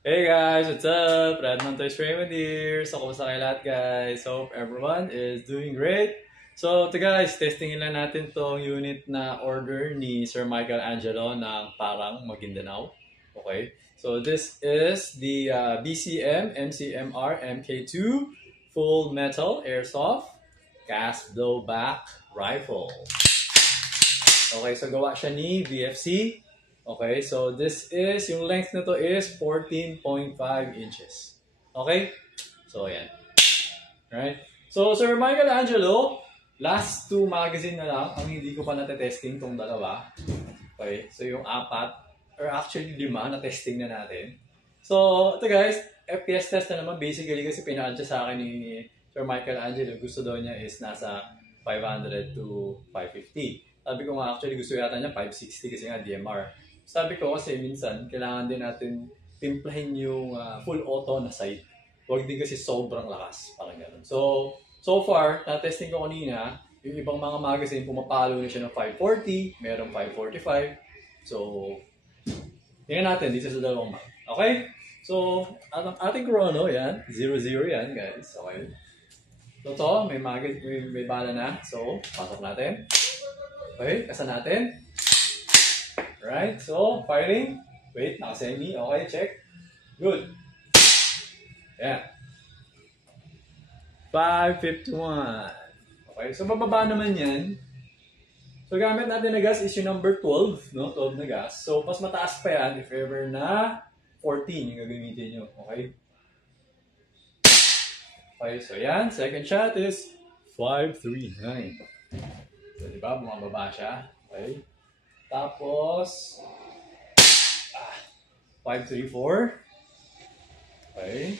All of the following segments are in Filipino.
Hey guys, what's up? Redmond Toys Raymond here. So, kumusta kayo lahat guys? Hope everyone is doing great. So, ito guys, testingin lang natin tong unit na order ni Sir Michael Angelo ng Parang Maguindanao. Okay? So, this is the BCM MCMR MK2 Full Metal Airsoft Gas Blowback Rifle. Okay, so gawa siya ni VFC. Okay, so this is, yung length na to is 14.5 inches. Okay? So, ayan. Right? So, Sir Michelangelo, last two magazine na lang ang hindi ko pa natetesting tong dalawa. Okay? So, yung apat, or actually 5 na testing na natin. So, ito guys, FPS test na naman. Basically, kasi pinaan siya sa akin ni Sir Michelangelo. Gusto daw niya is nasa 500 to 550. Sabi ko nga actually gusto yata niya 560 kasi nga DMR. Sabi ko kasi minsan kailangan din natin timplahin yung full auto na sight. Huwag din kasi sobrang lakas, parang gano'n. So far, na-testing ko kanina, yung ibang mga magazine pumapalo na siya ng 540, merong 545. So, tingnan natin dito sa dalawang mag. Okay? So, ang ating chrono, yan, 0-0 yan guys. Okay? So, ito, may bala na. So, pasok natin. Okay, kasa natin. Right, so firing. Wait, naka-semi. Okay, check. Good. Yeah. 551. Okay, so bababa naman yan. So gamit natin na gas is yung number 12, no? 12 na gas. So mas mataas pa yan if ever na 14 yung gagamitin nyo. Okay? Okay, so yan. Second shot is 539. So diba, bumababa siya. Okay? Tapos, 534. Okay.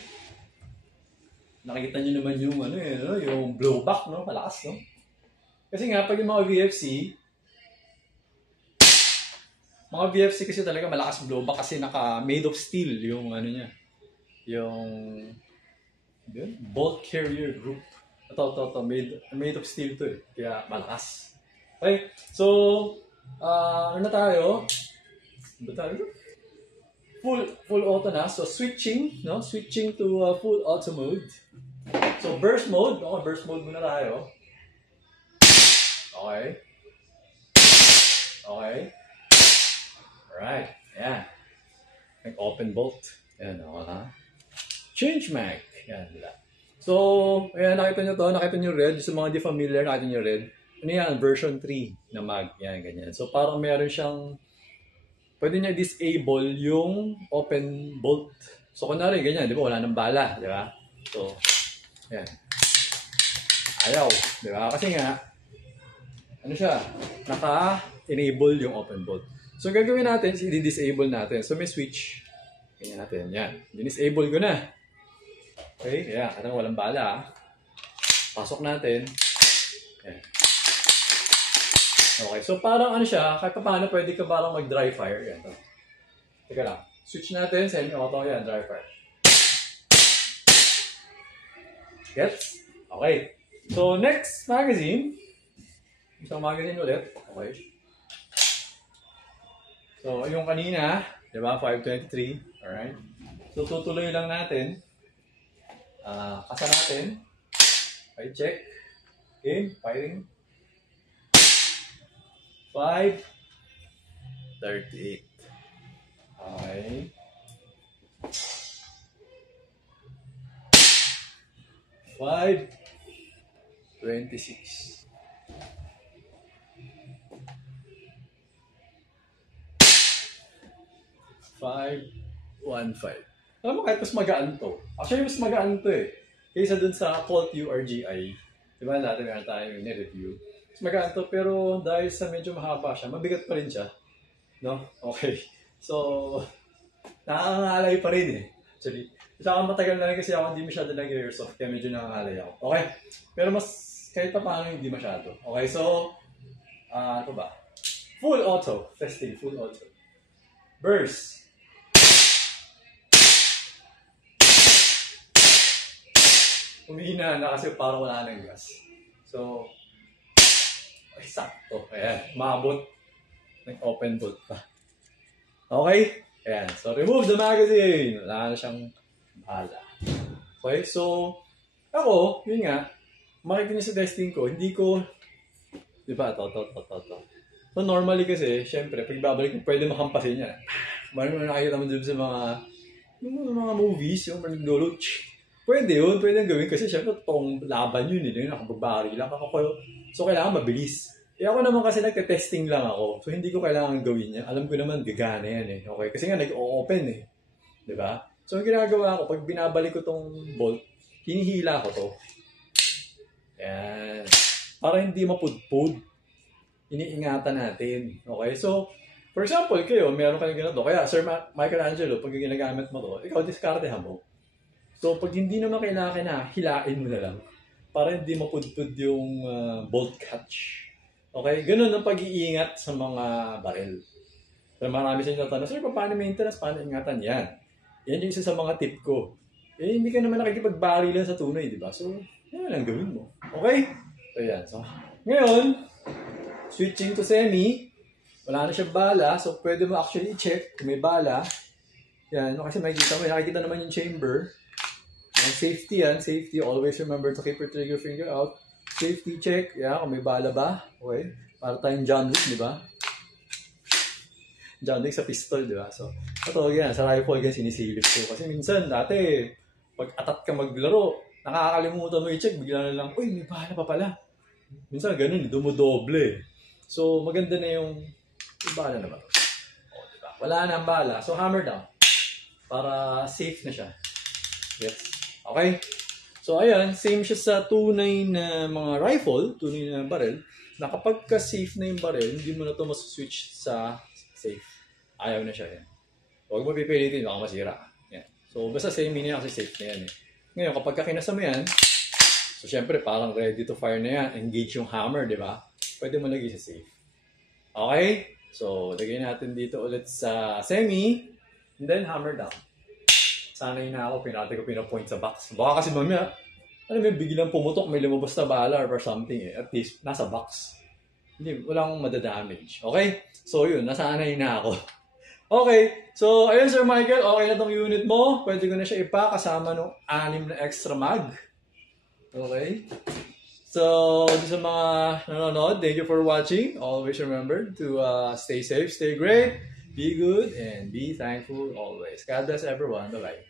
Nakikita nyo naman yung, yung blowback, no? Malakas, no? Kasi nga, pag yung mga VFC kasi talaga malakas blowback kasi made of steel yung niya. Yung bolt carrier group. Ito, made of steel to eh. Kaya malakas. Okay, so, ano na tayo? Ano tayo? Full auto na. So, switching to full auto mode. So, burst mode. Okay, burst mode muna tayo. Okay. Okay. Alright. Ayan. Open bolt. Ayan, okay. Change mag. Ayan, diba? So, ayan, nakita nyo to. Nakita nyo red. Sa mga di familiar, nakita nyo red. Ano yan? Version 3 na mag. Yan, ganyan. So, parang meron siyang, pwede niya disable yung open bolt. So, kunwari, ganyan, di ba? Wala nang bala, di ba? So, yan. Ayaw, di ba? Kasi nga, ano siya? Naka-enable yung open bolt. So, ang gagawin natin, i-disable natin. So, may switch. Ganyan natin. Yan. Disable ko na. Okay, kaya, katang walang bala. Pasok natin. Yan. Okay, so parang ano siya, kahit pa paano pwede ka parang mag-dry fire. Yan. Teka lang. Switch natin, semi-auto yan, dry fire. Gets? Okay. So, next magazine. Isang magazine ulit. Okay. So, yung kanina, di ba, 523. Alright. So, tutuloy lang natin. Kasa natin. Okay, check. Game, firing. 538. Okay. 526. 515. Alam mo, kahit mas magaan to. Actually, mas magaan to eh. Kaysa dun sa Colt URGI. Diba natin meron tayo yung review. Mas magaan to, pero dahil sa medyo mahaba siya, mabigat pa rin siya. No? Okay. So, nakakangalay pa rin eh. Actually, saka matagal na rin kasi ako hindi masyado nag-airsoft, kaya medyo nakakangalay ako. Okay? Pero mas, kahit pa paano hindi masyado. Okay, so, ano ba? Full auto. Testing, full auto. Burst. Humihina na kasi parang wala nang gas. So, ay, sakto. Ayan, maabot. Nag-open bolt pa. Okay? Ayan. So, remove the magazine. Wala na siyang bala. Okay, so, ako, yun nga, makikita niyo sa testing ko, hindi ko, di ba, to. So, normally kasi, syempre, pag babalik mo, pwede makampasin yan. Marami mo nakikita mo dun sa mga movies, yung manigdolo, pwede yun, pwede gawin kasi syempre, tong laban yun, yung nakabagbari lang ako. So, kailangan mabilis. Ako naman kasi nagte-testing lang ako. So, hindi ko kailangan gawin yan. Alam ko naman, gagana yan eh. Okay? Kasi nga, nag-o-open eh. Di ba? So, ang ginagawa ko, pag binabalik ko tong bolt, hinihila ko to. Yan. Para hindi mapudpud. Iniingatan natin. Okay? So, for example, kayo, meron kayong ganito. Kaya, Sir Michelangelo, pag ginagamit mo to, ikaw, diskartehan mo. So, pag hindi naman kailangan hilain mo na lang. Para hindi mapudpud yung bolt catch. Okay? Ganun ang pag-iingat sa mga baril. So, marami sa inyo natanong, Sir, paano maintenance? Paano ingatan? Yan. Yan yung isa sa mga tip ko. Eh, hindi ka naman nakikipagbarilan sa tunay, di ba? So, yan ang gawin mo. Okay? So, yan. So, ngayon, switching to semi, wala na siyang bala. So, pwede mo actually i-check kung may bala. Yan. Kasi nakikita naman yung chamber. Safety yan. Safety. Always remember to keep your trigger finger out. Safety check. Yan. Kung may bala ba. Okay. Para tayong John Wick, di ba? John Wick sa pistol, di ba? So, ito, yan. Sa rifle, yan, sinisilip ko. Kasi minsan, dati, pag atat ka maglaro, nakakalimutan mo i-check. Bigla na lang, uy, may bala pa pala. Minsan, ganun. Dumodoble. So, maganda na yung bala na ba? O, di ba? Wala na ang bala. So, hammer down. Para safe na siya. Yes. Okay? So, ayan, same siya sa tunay na mga rifle, tunay na barrel, na kapag ka-safe na yung barrel, hindi mo na ito mas-switch sa safe. Ayaw na siya yan. Huwag mo pipilitin, baka masira. Yan. So, basta same na yan kasi safe na yan eh. Ngayon, kapag kinasa mo yan, so, syempre, parang ready to fire na yan. Engage yung hammer, di ba? Pwede mo lagay sa safe. Okay? So, lagay natin dito ulit sa semi, and then hammer down. Sanay na ako, ko pinapoint sa box. Baka kasi mamaya, alam mo, biglang pumutok, may lumabas na bala or something eh. At least, nasa box. Hindi, walang madadamage. Okay? So yun, nasanay na ako. Okay, so ayun Sir Michael, okay na tong unit mo. Pwede ko na siya ipa kasama nung 6 na extra mag. Okay? So, sa mga nanonood, thank you for watching. Always remember to stay safe, stay great, be good, and be thankful always. God bless everyone. Bye-bye.